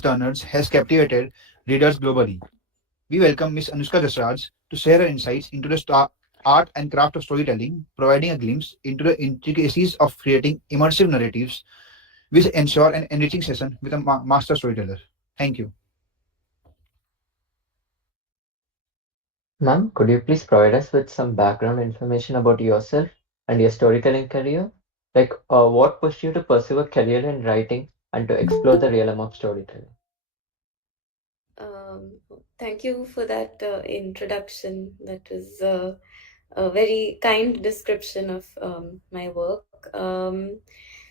turners has captivated readers globally. We welcome Miss Anushka Jasraj to share her insights into the art and craft of storytelling, providing a glimpse into the intricacies of creating immersive narratives which ensure an enriching session with a master storyteller. Thank you. Ma'am, could you please provide us with some background information about yourself and your storytelling career? Like, what pushed you to pursue a career in writing and to explore the realm of storytelling? Um, Thank you for that introduction. That was a very kind description of my work.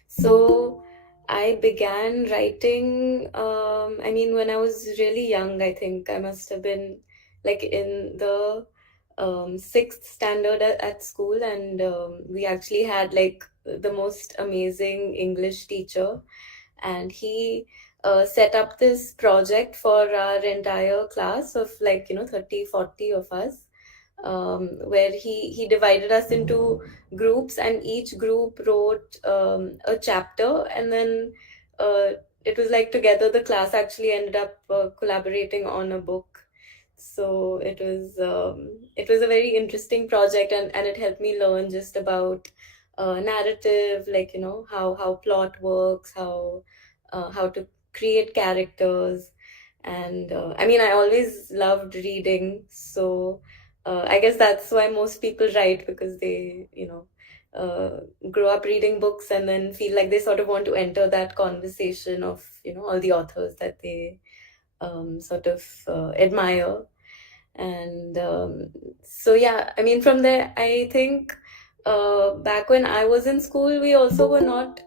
So I began writing, when I was really young. I think I must have been like in the sixth standard at school, and we actually had like the most amazing English teacher, and he set up this project for our entire class of like 30, 40 of us, where he divided us into groups, and each group wrote a chapter, and then uh, it was like together the class actually ended up collaborating on a book. So it was a very interesting project, and it helped me learn just about narrative, like how plot works, how to create characters. And I always loved reading, so I guess that's why most people write, because they uh, grow up reading books and then feel like they sort of want to enter that conversation of all the authors that they sort of admire. And so yeah, from there, I think back when I was in school, we also were not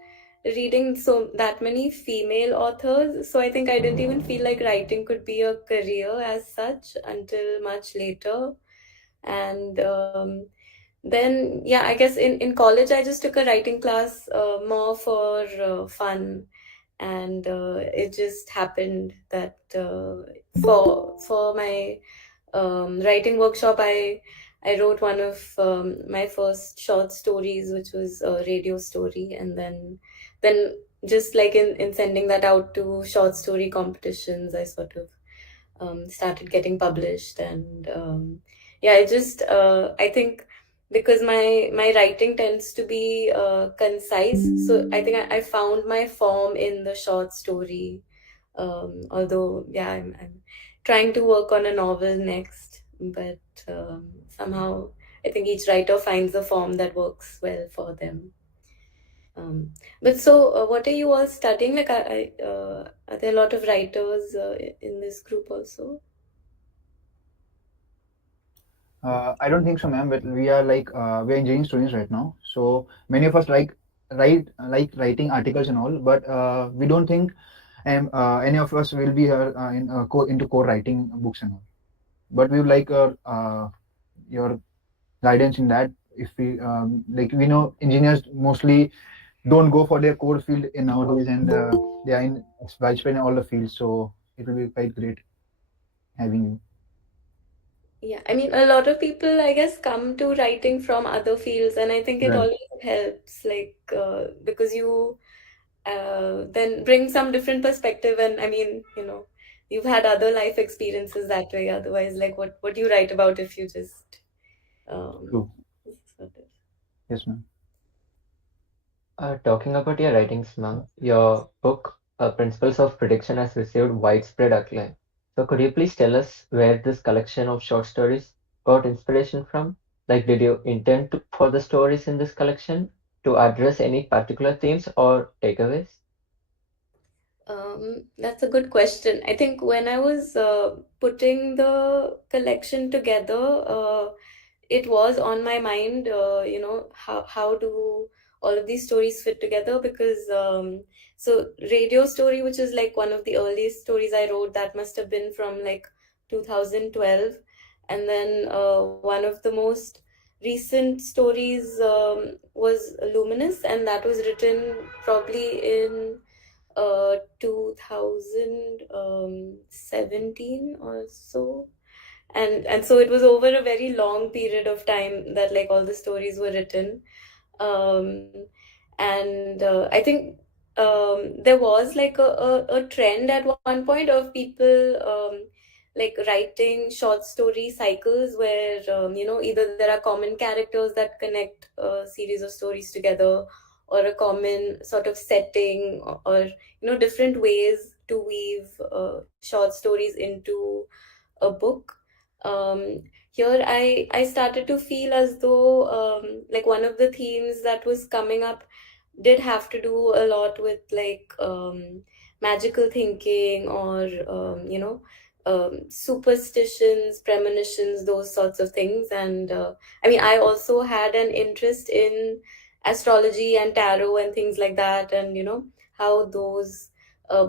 reading so that many female authors, so I think I didn't even feel like writing could be a career as such until much later. And then yeah, I guess in college I just took a writing class, more for fun. And it just happened that for my writing workshop, I wrote one of my first short stories, which was a radio story, and then just like in sending that out to short story competitions, I sort of started getting published. And yeah, I think because my writing tends to be concise, so I think I found my form in the short story. Although yeah, I'm trying to work on a novel next, but somehow I think each writer finds a form that works well for them. um, but so what are you all studying, like are there a lot of writers in this group also? I don't think so, ma'am. But we are engineering students right now. So many of us like writing articles and all. But we don't think any of us will be here into core writing books and all. But we would like your guidance in that. If we we know engineers mostly don't go for their core field in nowadays, and they are in widespread in all the fields. So it will be quite great having you. Yeah, a lot of people, I guess, come to writing from other fields, and I think it Right. always helps, like because you then bring some different perspective, and you've had other life experiences that way. Otherwise, like what do you write about if you just um True. sort of. Yes, ma'am. Talking about your writings, ma'am, your book, Principles of Prediction, has received widespread acclaim. So, could you please tell us where this collection of short stories got inspiration from? Like, did you intend for the stories in this collection to address any particular themes or takeaways? That's a good question. I think when I was putting the collection together, it was on my mind, how do all of these stories fit together, because so radio story, which is like one of the earliest stories I wrote, that must have been from like 2012. And then one of the most recent stories was Luminous, and that was written probably in 2017 or so. And so it was over a very long period of time that like all the stories were written. um, and I think there was like a trend at one point of people like writing short story cycles where either there are common characters that connect a series of stories together, or a common sort of setting, or different ways to weave short stories into a book. Here I started to feel as though like one of the themes that was coming up did have to do a lot with like magical thinking, or superstitions, premonitions, those sorts of things. And I mean, I also had an interest in astrology and tarot and things like that, and how those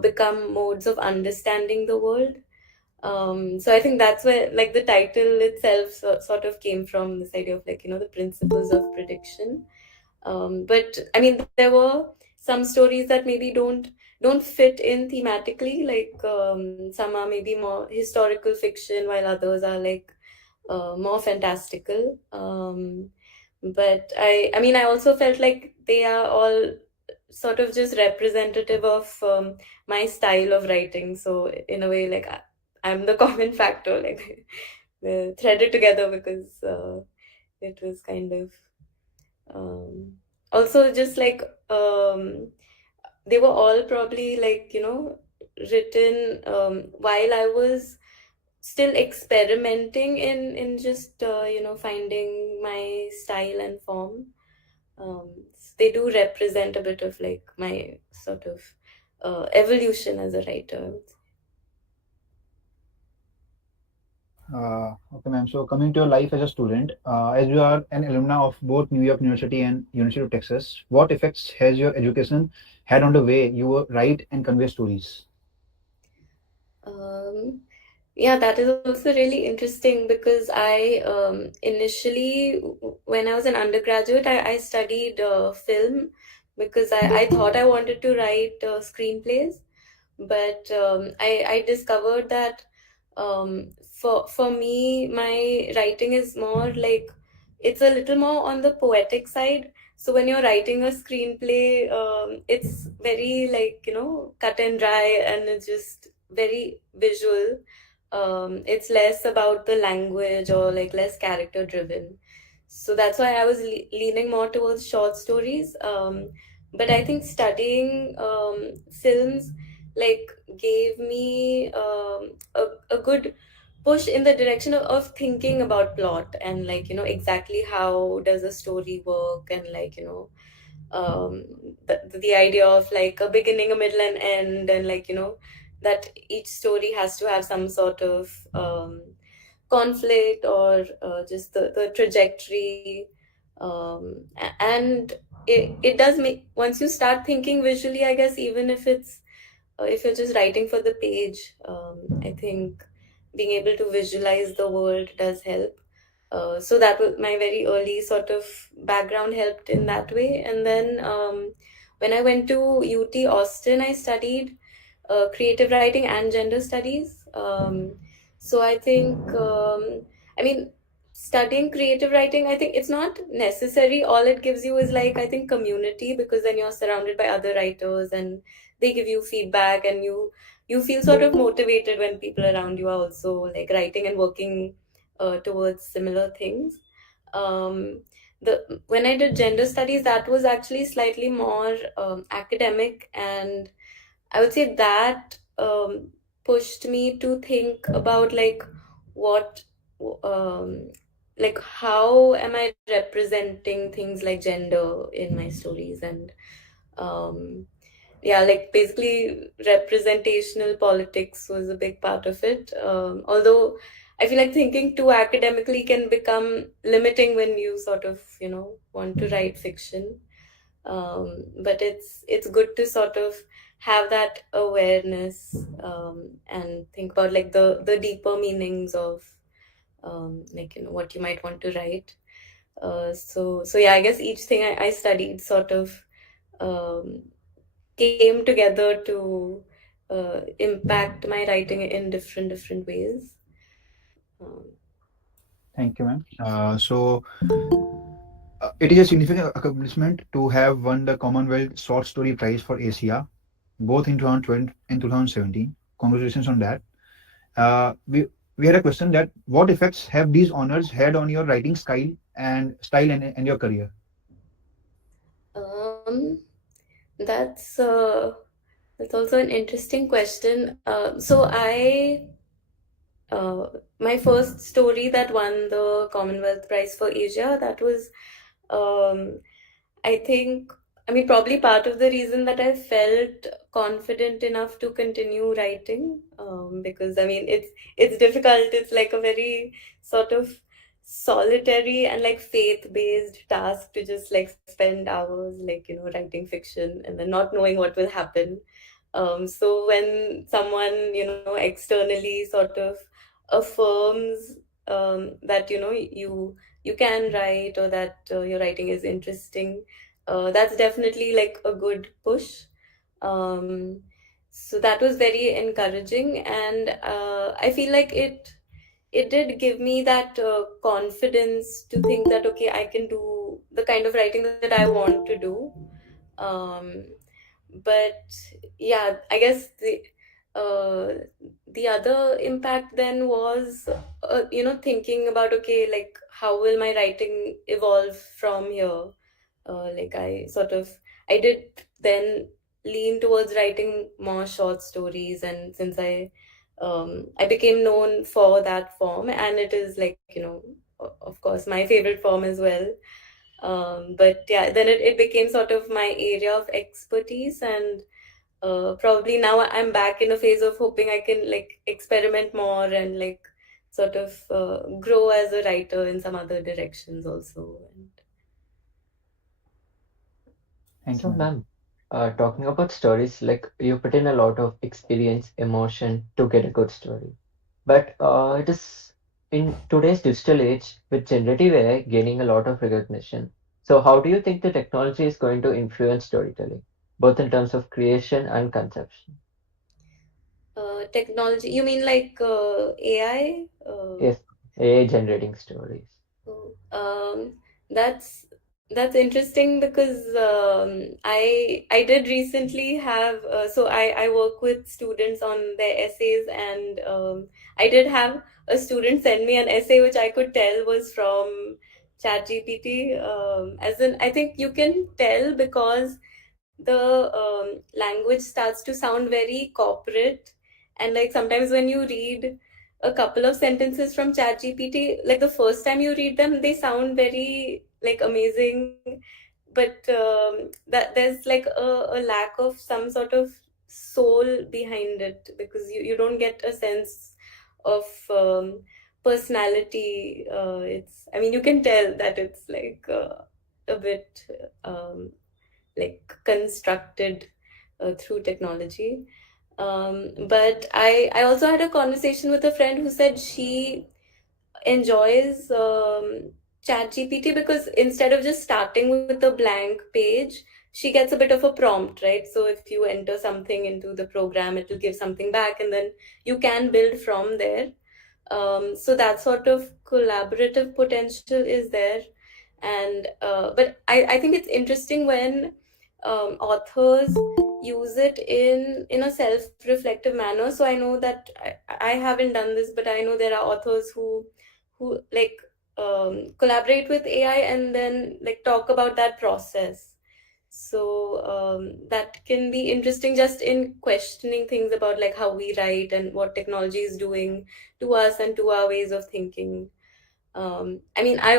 become modes of understanding the world. So I think that's where like the title itself sort of came from, this idea of like the principles of prediction. But I mean, there were some stories that maybe don't fit in thematically. Like some are maybe more historical fiction, while others are like more fantastical. But I mean, I also felt like they are all sort of just representative of my style of writing. So in a way, like I'm the common factor, like they're threaded together because it was kind of um, also just like they were all probably like written while I was still experimenting in just finding my style and form. They do represent a bit of like my sort of evolution as a writer, I would say. Okay, ma'am. So coming to your life as a student, as you are an alumna of both New York University and University of Texas, what effects has your education had on the way you write and convey stories? Um, yeah, that is also really interesting because I initially, when I was an undergraduate, I studied film because I thought I wanted to write screenplays. But I discovered that for me, my writing is more like it's a little more on the poetic side. So when you're writing a screenplay, it's very like cut and dry, and it's just very visual. It's less about the language, or like less character driven. So that's why I was leaning more towards short stories. But I think studying films like gave me a good push in the direction of thinking about plot, and like exactly how does a story work, and like um the idea of like a beginning, a middle, and end, and like that each story has to have some sort of conflict, or just the trajectory. And it does make, once you start thinking visually, I guess, even if you're just writing for the page, I think being able to visualize the world does help. So that was my very early sort of background, helped in that way. And then when I went to UT Austin, I studied creative writing and gender studies. So I think, I mean, studying creative writing, I think it's not necessary. All it gives you is like, I think, community, because then you're surrounded by other writers and they give you feedback, and you feel sort of motivated when people around you are also like writing and working towards similar things. Um, the When I did gender studies, that was actually slightly more academic, and I would say that pushed me to think about like what, um, like how am I representing things like gender in my stories, and um, yeah, like basically representational politics was a big part of it. Although I feel like thinking too academically can become limiting when you sort of want to write fiction. But it's good to sort of have that awareness, and think about like the deeper meanings of like what you might want to write. So yeah, I guess each thing I studied sort of um, came together to impact my writing in different ways. Um, Thank you, ma'am. So It is a significant accomplishment to have won the Commonwealth Short Story Prize for Asia, both in 2020 and 2017. Congratulations on that. We had a question that what effects have these honors had on your writing and your career? Um, that's uh, that's also an interesting question. Uh, my first story that won the Commonwealth Prize for Asia, that was, um, I think, I mean, probably part of the reason that I felt confident enough to continue writing, because I mean, it's difficult. It's like a very sort of solitary and like faith-based task to just like spend hours, like writing fiction and then not knowing what will happen. So when someone, externally sort of affirms that you can write, or that your writing is interesting, that's definitely like a good push. Um, so that was very encouraging, and I feel like it did give me that confidence to think that okay, I can do the kind of writing that I want to do. Um, but yeah, I guess the other impact then was thinking about, okay, like how will my writing evolve from here. Like I did then lean towards writing more short stories, and since I became known for that form, and it is like of course my favorite form as well. But yeah, then it became sort of my area of expertise, and probably now I'm back in a phase of hoping I can like experiment more and like sort of grow as a writer in some other directions also. And Thank you, So, ma'am. ma'am, talking about stories, like you put in a lot of experience, emotion to get a good story. But it is in today's digital age with generative AI gaining a lot of recognition. So, how do you think the technology is going to influence storytelling, both in terms of creation and conception? technology, you mean like AI? Yes, AI generating stories. Oh, that's interesting because I did recently have I work with students on their essays, and I did have a student send me an essay which I could tell was from ChatGPT. As in, I think you can tell because the language starts to sound very corporate, and like sometimes when you read a couple of sentences from ChatGPT, like the first time you read them, they sound very like amazing, but that there's like a lack of some sort of soul behind it, because you don't get a sense of personality. It's, I mean, you can tell that it's like a bit like constructed through technology. But I also had a conversation with a friend who said she enjoys ChatGPT because instead of just starting with a blank page, she gets a bit of a prompt, right? So if you enter something into the program, it will give something back, and then you can build from there. So that sort of collaborative potential is there. And but I think it's interesting when authors use it in a self-reflective manner. So I know that I haven't done this, but I know there are authors who like collaborate with AI and then like talk about that process. So that can be interesting just in questioning things about like how we write and what technology is doing to us and to our ways of thinking. I mean, I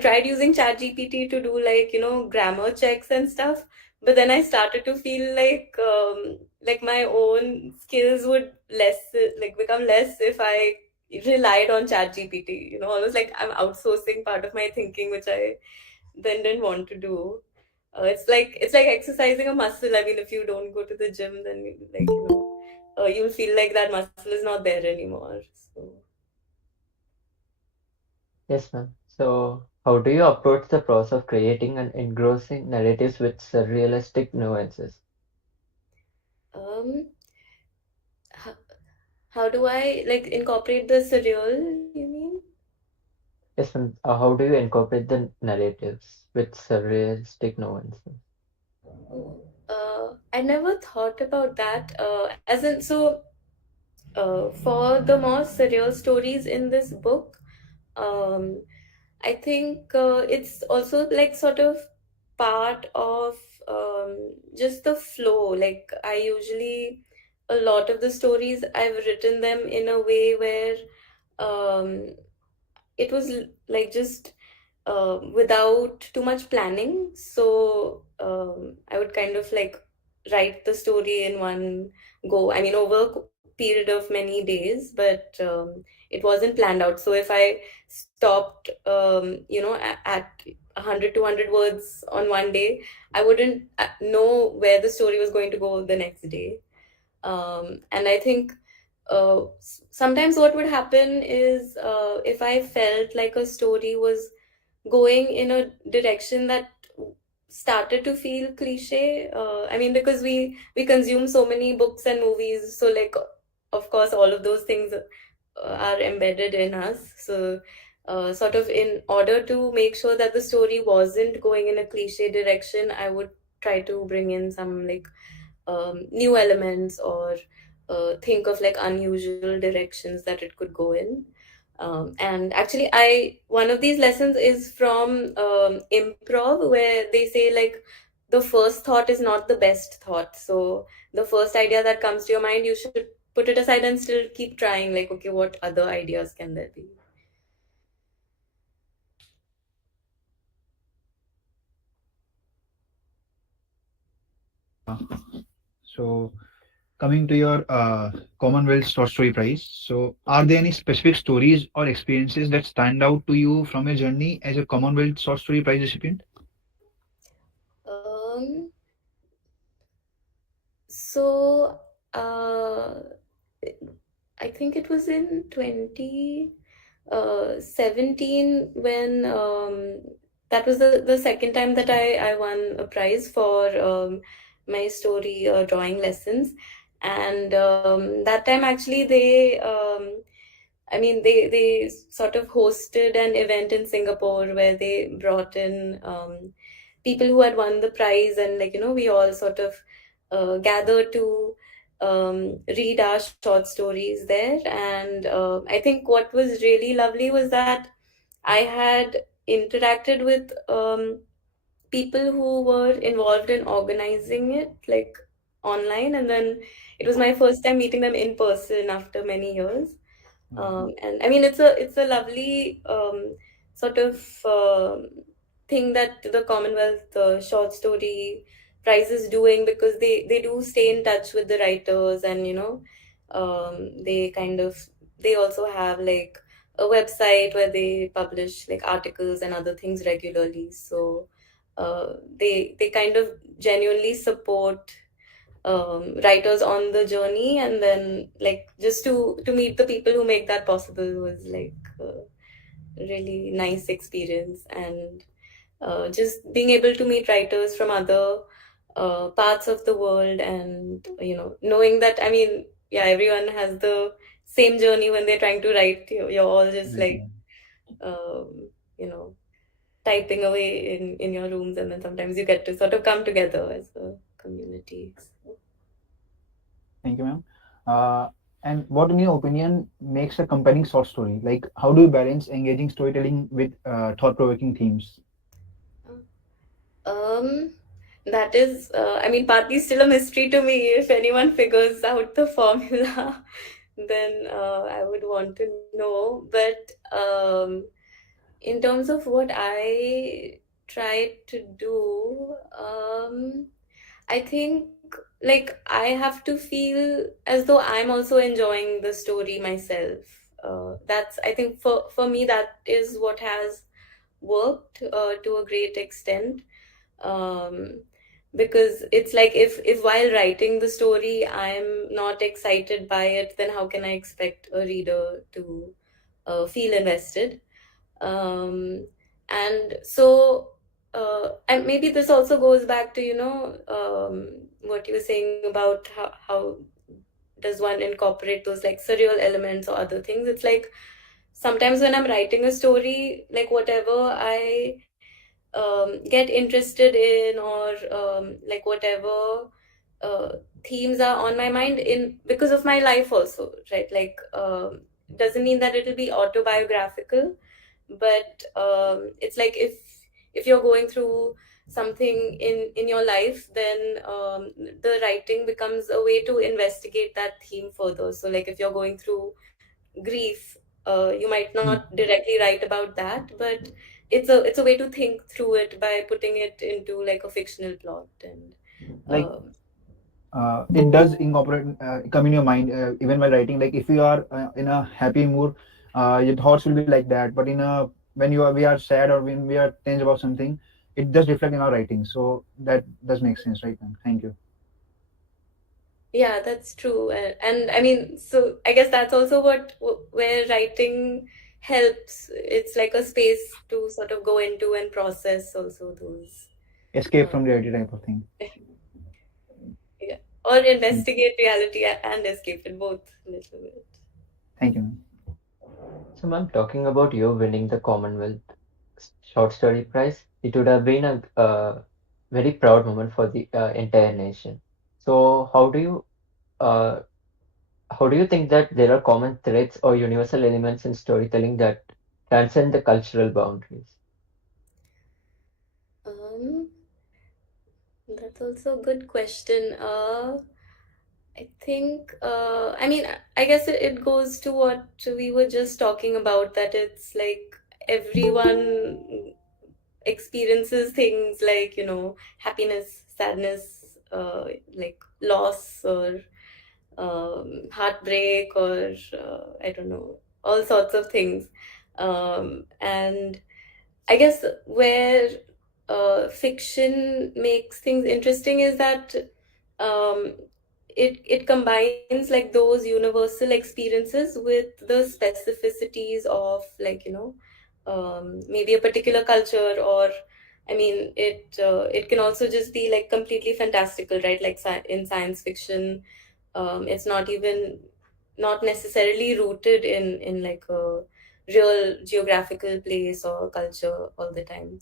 tried using ChatGPT to do like grammar checks and stuff, but then I started to feel like my own skills would less like become less if I relied on ChatGPT. Almost like I'm outsourcing part of my thinking, which I then didn't want to do. It's like exercising a muscle. I mean, if you don't go to the gym, then you'll feel like that muscle is not there anymore. So. Yes, ma'am. So, how do you approach the process of creating and engrossing narratives with surrealistic nuances? Um, how, how do I like incorporate the surreal, you mean? Yes, and how do you incorporate the narratives with surrealistic nuances? I never thought about that. As in, so for the more surreal stories in this book, um, I think it's also like sort of part of just the flow. Like I usually, a lot of the stories I've written them in a way where um, it was like just without too much planning. So I would kind of like write the story in one go. I mean, over a period of many days, but it wasn't planned out. So if I stopped, at 100, 200 words on one day, I wouldn't know where the story was going to go the next day. And I think sometimes what would happen is if I felt like a story was going in a direction that started to feel cliche. I mean, because we consume so many books and movies, so like, of course, all of those things are embedded in us. So, sort of in order to make sure that the story wasn't going in a cliche direction, I would try to bring in some like new elements or think of like unusual directions that it could go in. And actually, I one of these lessons is from improv, where they say like the first thought is not the best thought. So the first idea that comes to your mind, you should put it aside and still keep trying. Like, okay, what other ideas can there be? Uh, so coming to your Commonwealth Short Story Prize, so are there any specific stories or experiences that stand out to you from your journey as a Commonwealth Short Story Prize recipient? Um, so uh, I think it was in 2017 when that was the second time that I won a prize for my story drawing lessons. And that time actually they sort of hosted an event in Singapore where they brought in people who had won the prize, and like we all sort of gathered to read our short stories there. And I think what was really lovely was that I had interacted with people who were involved in organizing it, like online, and then it was my first time meeting them in person after many years. And I mean, it's a lovely sort of thing that the Commonwealth Short Story Prize is doing, because they do stay in touch with the writers, and they kind of they also have like a website where they publish like articles and other things regularly. So they kind of genuinely support writers on the journey, and then like just to meet the people who make that possible was like a really nice experience. And just being able to meet writers from other parts of the world, and knowing that, I mean, yeah, everyone has the same journey when they're trying to write. You're all just like um, you know typing away in your rooms, and then sometimes you get to sort of come together as a community. Thank you, ma'am. Uh, and what, in your opinion, makes a compelling short story? Like, how do you balance engaging storytelling with thought-provoking themes? Um, that is, I mean, partly still a mystery to me. If anyone figures out the formula, then I would want to know. But in terms of what I tried to do, I think like I have to feel as though I'm also enjoying the story myself. That's, I think, for me, that is what has worked to a great extent. um, because it's like, if while writing the story I'm not excited by it, then how can I expect a reader to feel invested? um, and so and maybe this also goes back to what you were saying about how does one incorporate those like surreal elements or other things. It's like sometimes when I'm writing a story, like whatever I get interested in, or like whatever uh, themes are on my mind, in because of my life also, right? Like doesn't mean that it'll be autobiographical, but it's like if you're going through something in your life, then the writing becomes a way to investigate that theme further. So like if you're going through grief, you might Hmm. not directly write about that, but it's a way to think through it by putting it into like a fictional plot. And Like um, it does incorporate come in your mind even while writing. Like if you are in a happy mood, your thoughts will be like that. But in a when you are we are sad or when we are tense about something, it does reflect in our writing. So that does make sense, right, man? Thank you. yeah, that's true. And I mean, so I guess that's also where writing helps. It's like a space to sort of go into and process also those Escape uh, from reality type of thing. yeah, or Hmm. investigate reality and escape it both a little bit. Thank you, man. So, ma'am, talking about you winning the Commonwealth Short Story Prize, it would have been a very proud moment for the entire nation. So, uh, how do you think that there are common threads or universal elements in storytelling that transcend the cultural boundaries? um that's also a good question. I think, I mean, I guess it goes to what we were just talking about, that it's like everyone experiences things like, happiness, sadness, like loss, or heartbreak, or I don't know, all sorts of things. And I guess where fiction makes things interesting is that um, it combines like those universal experiences with the specificities of, like, maybe a particular culture. Or I mean, it can also just be like completely fantastical, right? Like in science fiction, it's not necessarily rooted in like a real geographical place or culture all the time.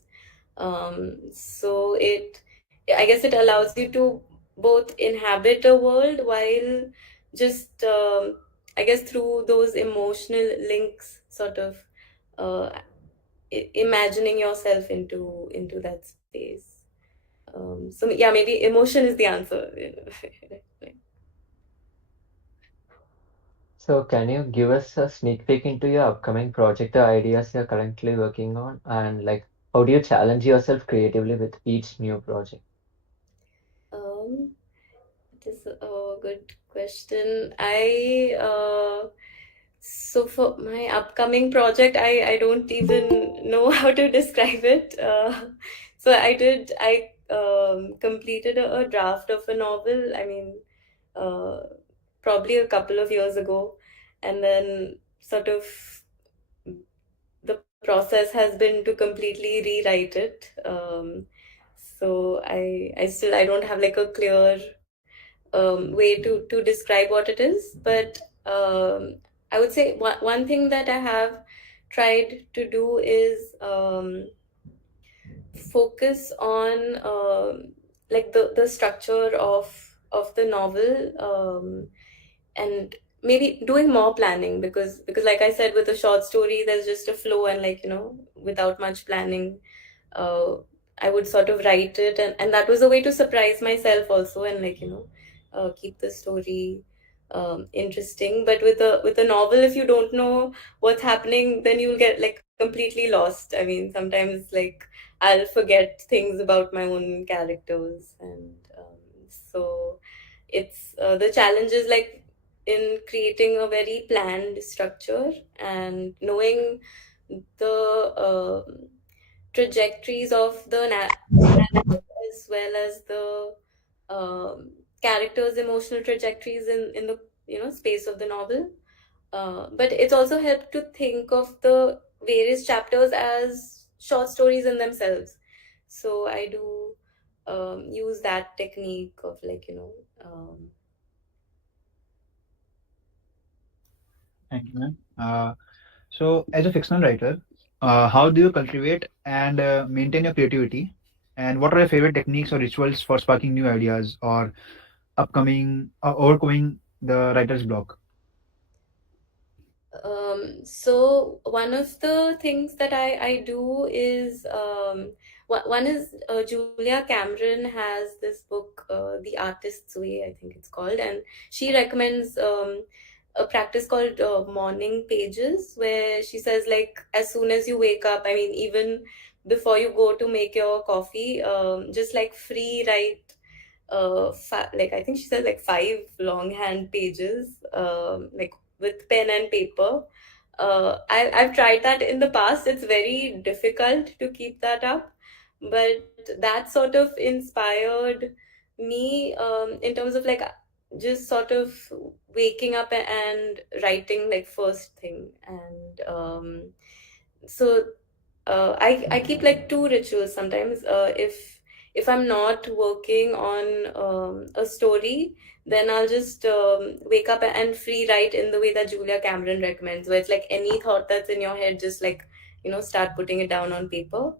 So I guess it allows you to both inhabit a world while just, I guess, through those emotional links, sort of uh, imagining yourself into that space. So yeah, maybe emotion is the answer. So, can you give us a sneak peek into your upcoming project or ideas you're currently working on? And like, how do you challenge yourself creatively with each new project? um, it is a good question. So for my upcoming project, I don't even know how to describe it. So I completed a draft of a novel. I mean, uh, probably a couple of years ago, and then sort of the process has been to completely rewrite it. So I don't have like a clear way to describe what it is, but I would say one thing that I have tried to do is focus on like the structure of the novel, and maybe doing more planning, because like I said, with a short story there's just a flow, and like, without much planning, uh, I would sort of write it, and that was a way to surprise myself also, and like, keep the story interesting. But with a novel, if you don't know what's happening, then you'll get like completely lost. I mean, sometimes like I'll forget things about my own characters, and so it's the challenge is like in creating a very planned structure and knowing the trajectories of the narrative, as well as the um, characters' emotional trajectories in the space of the novel. But it's also helped to think of the various chapters as short stories in themselves. So I do use that technique of, like, Thank you, man. So, as a fictional writer, how do you cultivate and maintain your creativity? And what are your favorite techniques or rituals for sparking new ideas or overcoming the writer's block? So one of the things that I do is one is Julia Cameron has this book, The Artist's Way, I think it's called, and she recommends a practice called morning pages, where she says like as soon as you wake up, I mean even before you go to make your coffee, just like free write like I think she said like five longhand pages, like with pen and paper. I've tried that in the past. It's very difficult to keep that up, but that sort of inspired me in terms of like just sort of waking up and writing like first thing. And so I keep like two rituals sometimes. If I'm not working on a story, then I'll just wake up and free write in the way that Julia Cameron recommends, where it's like any thought that's in your head, just like start putting it down on paper,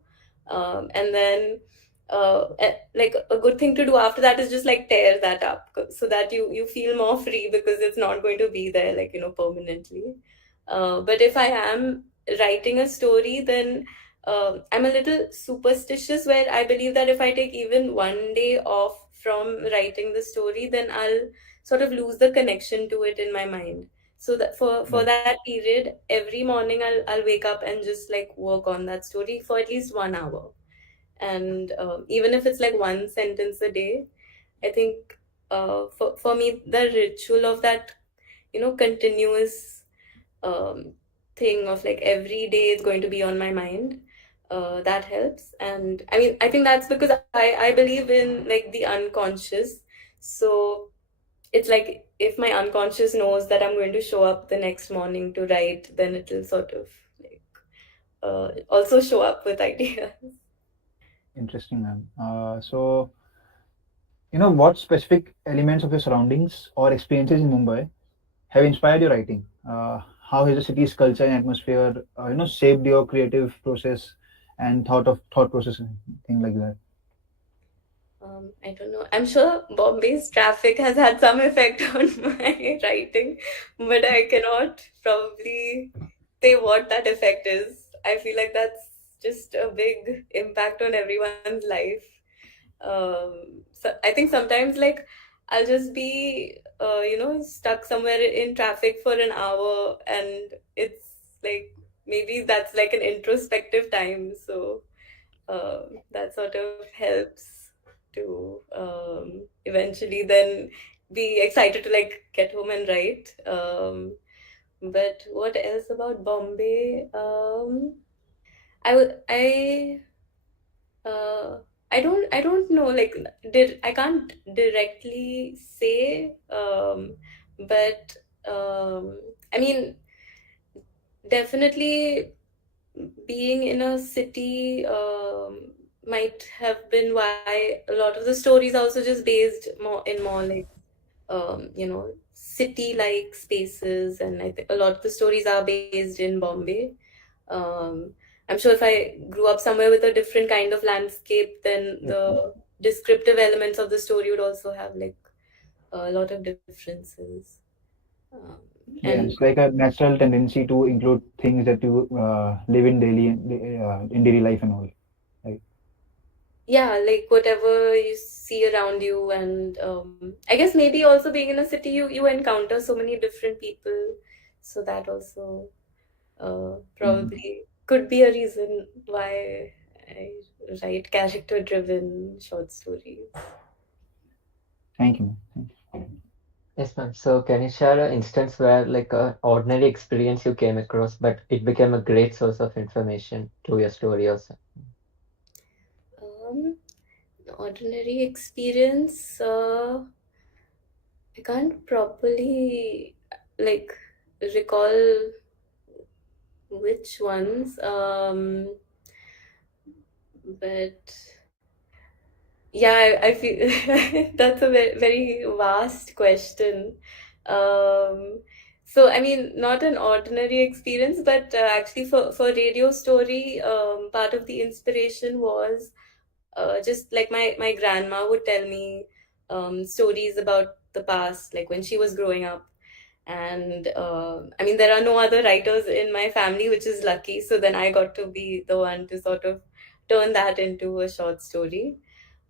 and then like a good thing to do after that is just like tear that up so that you feel more free because it's not going to be there like permanently. But if I am writing a story, then I'm a little superstitious where I believe that if I take even one day off from writing the story, then I'll sort of lose the connection to it in my mind. So that for Right. that period, every morning I'll wake up and just like work on that story for at least 1 hour. And even if it's like one sentence a day, I think for me the ritual of that continuous um, thing of like every day it's going to be on my mind, that helps. And I mean I think that's because I believe in like the unconscious. So it's like if my unconscious knows that I'm going to show up the next morning to write, then it'll sort of like also show up with ideas. Interesting, ma'am. So, what specific elements of your surroundings or experiences in Mumbai have inspired your writing? How has the city's culture and atmosphere, shaped your creative process and thought process and thing like that? I don't know. I'm sure Bombay's traffic has had some effect on my writing, but I cannot probably say what that effect is. I feel like that's just a big impact on everyone's life. So I think sometimes like I'll just be stuck somewhere in traffic for an hour, and it's like maybe that's like an introspective time. So that sort of helps to eventually then be excited to like get home and write. But what else about Bombay? I would uh, I don't know, like I can't directly say, but I mean definitely being in a city might have been why a lot of the stories are also just based more like city like spaces, and I think a lot of the stories are based in Bombay. um, I'm sure if I grew up somewhere with a different kind of landscape, then Yep. the descriptive elements of the story would also have like a lot of differences. um, Yeah, and it's like a natural tendency to include things that you live in in daily life and all. Right. yeah, like whatever you see around you. And I guess maybe also being in a city, you encounter so many different people, so that also Mhm. probably could be a reason why I write character driven short stories. Thank you, ma'am. Yes, ma'am. So can you share an instance where like a ordinary experience you came across, but it became a great source of information to your story also? um Ordinary experience, I can't properly like recall which ones, but yeah, I feel that's a very, very vast question. Um, So I mean, not an ordinary experience, but actually for radio story, part of the inspiration was just like my grandma would tell me stories about the past, like when she was growing up. And I mean, there are no other writers in my family, which is lucky. So then I got to be the one to sort of turn that into a short story.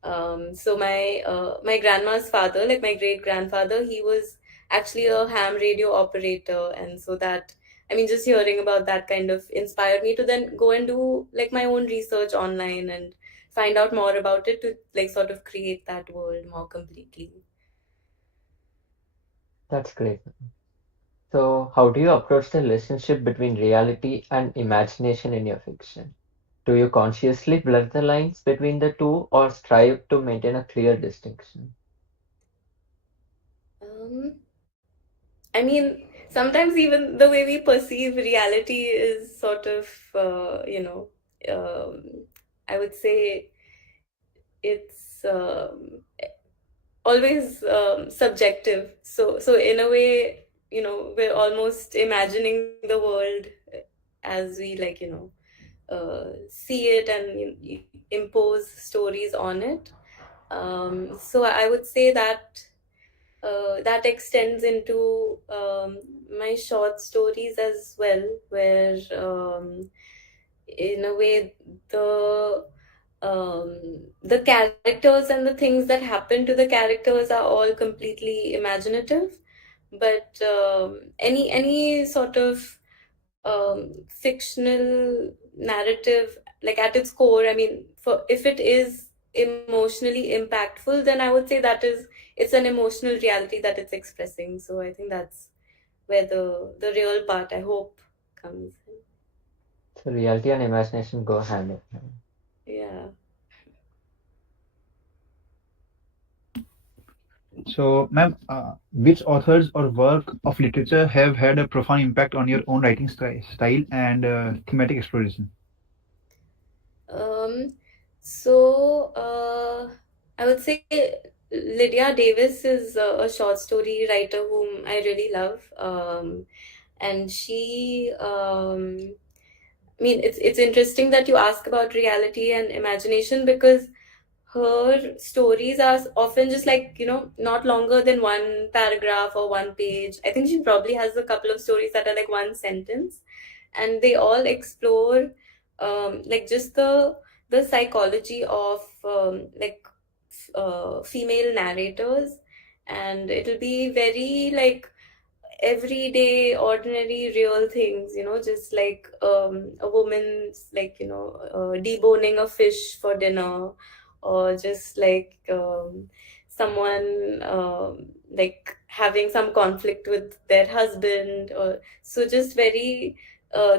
So my grandma's father, like my great grandfather, he was actually a ham radio operator, and so that, I mean, just hearing about that kind of inspired me to then go and do like my own research online and find out more about it to like sort of create that world more completely. That's great. So, how do you approach the relationship between reality and imagination in your fiction? Do you consciously blur the lines between the two or strive to maintain a clear distinction? Um, I mean, sometimes even the way we perceive reality is sort of, um, I would say it's always subjective. So in a way, we're almost imagining the world as we like, see it and impose stories on it. So I would say that that extends into my short stories as well, where in a way the the characters and the things that happen to the characters are all completely imaginative, but any sort of fictional narrative, like at its core, I mean, for if it is emotionally impactful, then I would say that is it's an emotional reality that it's expressing. So I think that's where the real part, I hope, comes in. So, reality and imagination go hand in hand. Yeah. So, ma'am, which authors or work of literature have had a profound impact on your own writing style and thematic exploration? Um, so I would say Lydia Davis is a short story writer whom I really love. And she, I mean, it's interesting that you ask about reality and imagination, because her stories are often just like, not longer than one paragraph or one page. I think she probably has a couple of stories that are like one sentence, and they all explore like just the psychology of female narrators. And it'll be very like everyday ordinary real things, just like a woman's like, deboning a fish for dinner, or just like someone like having some conflict with their husband, or so just very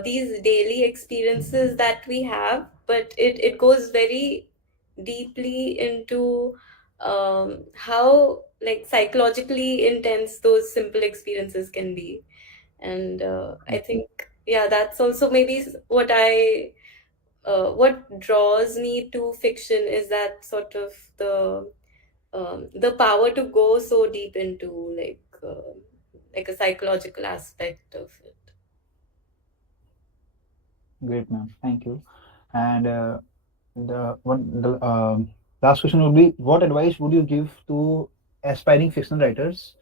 these daily experiences that we have, but it goes very deeply into how like psychologically intense those simple experiences can be. And I think, yeah, that's also maybe what draws me to fiction is that sort of the power to go so deep into like a psychological aspect of it. Great, ma'am. Thank you. And the last question would be: what advice would you give to aspiring fictional writers,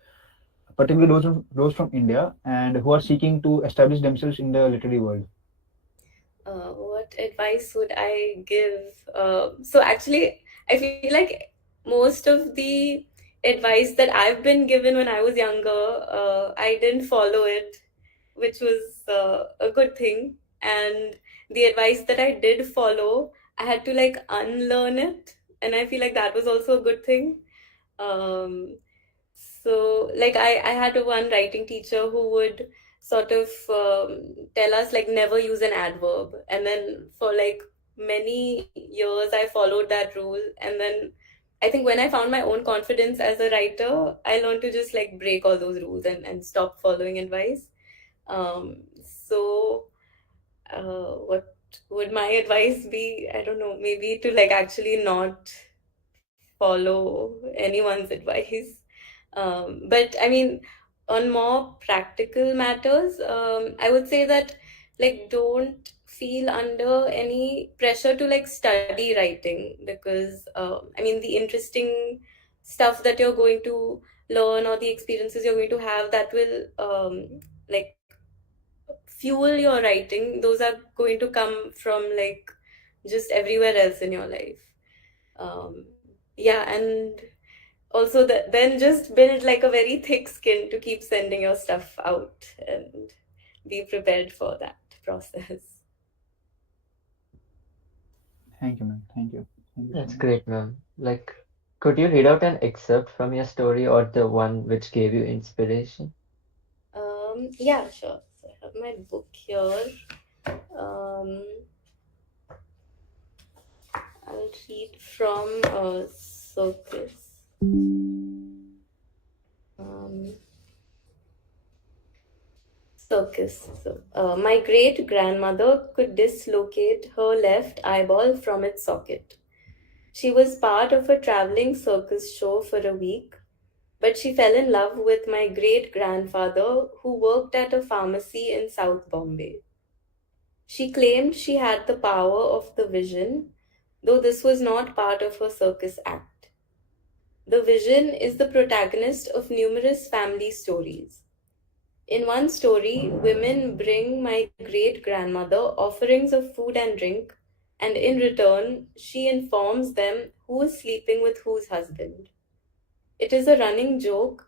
particularly those from India and who are seeking to establish themselves in the literary world? What advice would I give? So actually, I feel like most of the advice that I've been given when I was younger, I didn't follow it, which was a good thing. And the advice that I did follow, I had to like unlearn it, and I feel like that was also a good thing. Um, so, like, I had a one writing teacher who would sort of tell us, like, never use an adverb. And then for like many years, I followed that rule. And then I think when I found my own confidence as a writer, I learned to just like break all those rules and stop following advice. So, what would my advice be? I don't know, maybe to like actually not follow anyone's advice. But I mean, on more practical matters, I would say that like don't feel under any pressure to like study writing, because I mean the interesting stuff that you're going to learn, or the experiences you're going to have, that will like fuel your writing, those are going to come from like just everywhere else in your life. Yeah, and also then just build like a very thick skin to keep sending your stuff out, and be prepared for that process. Thank you, man. Thank you so That's much. great, ma'am. Like, could you read out an excerpt from your story or the one which gave you inspiration? Yeah, sure. So I have my book here. um I'll read from Circus. um Circus. So, my great grandmother could dislocate her left eyeball from its socket. She was part of a traveling circus show for a week, but she fell in love with my great grandfather, who worked at a pharmacy in South Bombay. She claimed she had the power of the vision, though this was not part of her circus act. The vision is the protagonist of numerous family stories. In one story, women bring my great grandmother offerings of food and drink, and in return, she informs them who is sleeping with whose husband. It is a running joke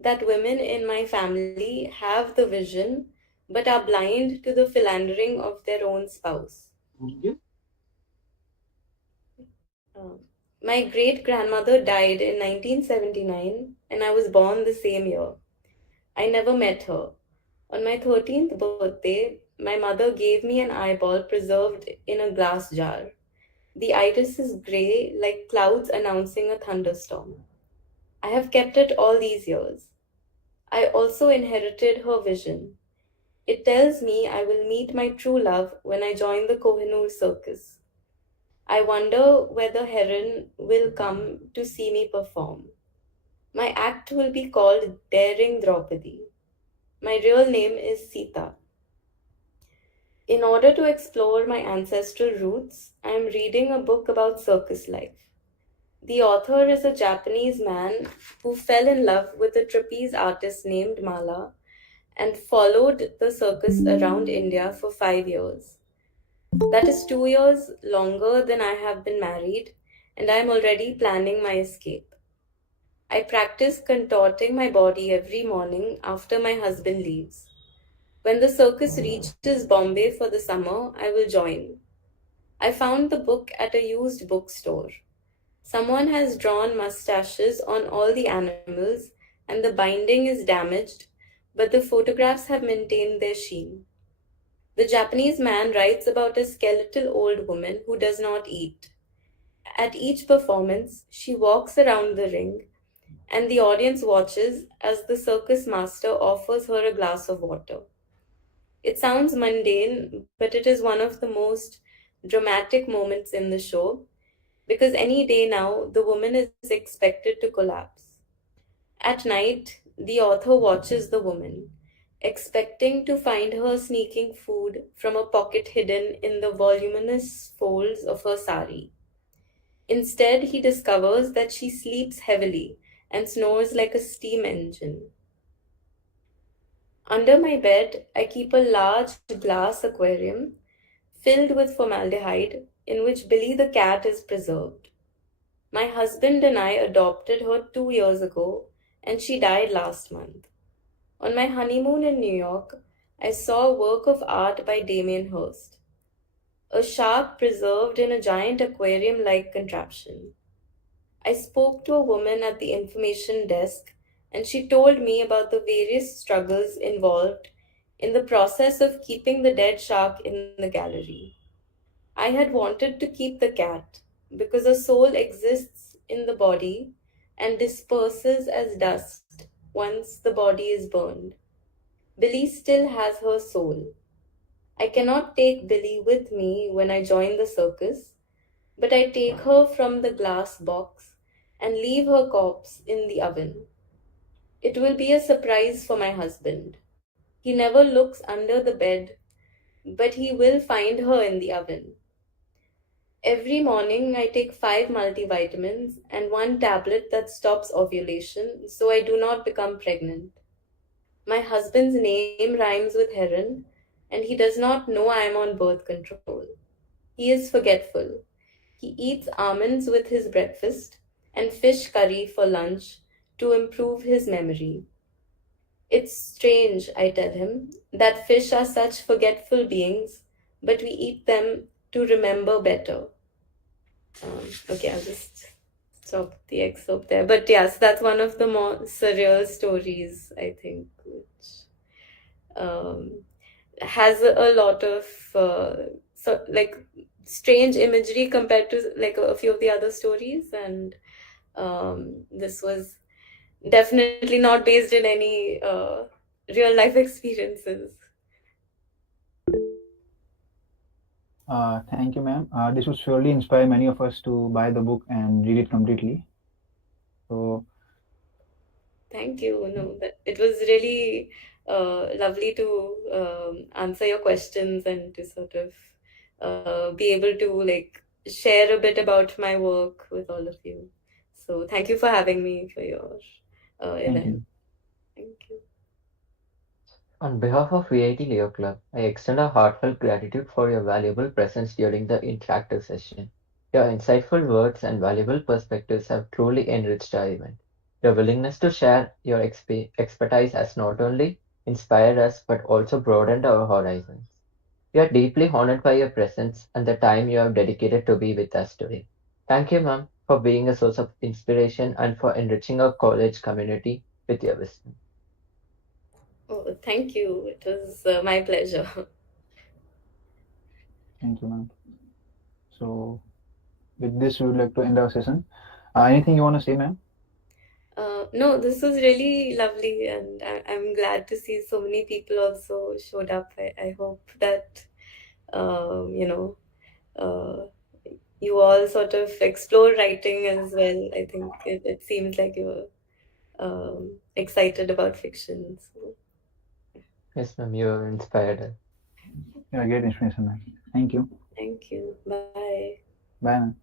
that women in my family have the vision but are blind to the philandering of their own spouse. Uh, my great grandmother died in 1979, and I was born the same year. I never met her. On my 13th birthday, my mother gave me an eyeball preserved in a glass jar. The iris is grey, like clouds announcing a thunderstorm. I have kept it all these years. I also inherited her vision. It tells me I will meet my true love when I join the Kohinoor circus. I wonder whether Heron will come to see me perform. My act will be called Daring Draupadi. My real name is Sita. In order to explore my ancestral roots, I am reading a book about circus life. The author is a Japanese man who fell in love with a trapeze artist named Mala and followed the circus around India for 5 years. That is 2 years longer than I have been married, and I am already planning my escape. I practice contorting my body every morning after my husband leaves. When the circus reaches Bombay for the summer, I will join. I found the book at a used bookstore. Someone has drawn mustaches on all the animals, and the binding is damaged, but the photographs have maintained their sheen. The Japanese man writes about a skeletal old woman who does not eat. At each performance, she walks around the ring, and the audience watches as the circus master offers her a glass of water. It sounds mundane, but it is one of the most dramatic moments in the show, because any day now the woman is expected to collapse. At night, the author watches the woman, expecting to find her sneaking food from a pocket hidden in the voluminous folds of her sari. Instead, he discovers that she sleeps heavily and snores like a steam engine. Under my bed, I keep a large glass aquarium filled with formaldehyde in which Billy the cat is preserved. My husband and I adopted her 2 years ago, and she died last month. On my honeymoon in New York, I saw a work of art by Damien Hirst, a shark preserved in a giant aquarium like contraption. I spoke to a woman at the information desk, and she told me about the various struggles involved in the process of keeping the dead shark in the gallery. I had wanted to keep the cat because a soul exists in the body and disperses as dust once the body is burned. Billy still has her soul. I cannot take Billy with me when I join the circus, but I take her from the glass box and leave her corpse in the oven. It will be a surprise for my husband. He never looks under the bed, but he will find her in the oven. Every morning, I take 5 multivitamins and one tablet that stops ovulation so I do not become pregnant. My husband's name rhymes with heron, and he does not know I am on birth control. He is forgetful. He eats almonds with his breakfast and fish curry for lunch to improve his memory. It's strange, I tell him, that fish are such forgetful beings, but we eat them to remember better. Okay, I'll just stop the excerpt there. But yes, that's one of the more surreal stories, I think, which um, has a lot of like strange imagery compared to like a few of the other stories, and this was definitely not based in any real life experiences. Thank you, ma'am. This would surely inspire many of us to buy the book and read it completely. So, Thank you. No, that it was really lovely to answer your questions and to sort of be able to like share a bit about my work with all of you. So thank you for having me for your thank event. you. Thank you. On behalf of VIT Leo Club, I extend a heartfelt gratitude for your valuable presence during the interactive session. Your insightful words and valuable perspectives have truly enriched our event. Your willingness to share your expertise has not only inspired us but also broadened our horizons. We are deeply honored by your presence and the time you have dedicated to be with us today. Thank you, ma'am, for being a source of inspiration and for enriching our college community with your wisdom. Oh, thank you. It was my pleasure. Thank you, ma'am. So, with this, we would like to end our session. Anything you want to say, ma'am? No, this was really lovely, and I'm glad to see so many people also showed up. I hope that you know uh, you all sort of explore writing as well. I think it seems like you were excited about fiction. So Yes, ma'am, you have inspired us. Yeah, great inspiration, ma'am. Thank you. thank you. Bye. Bye, ma'am.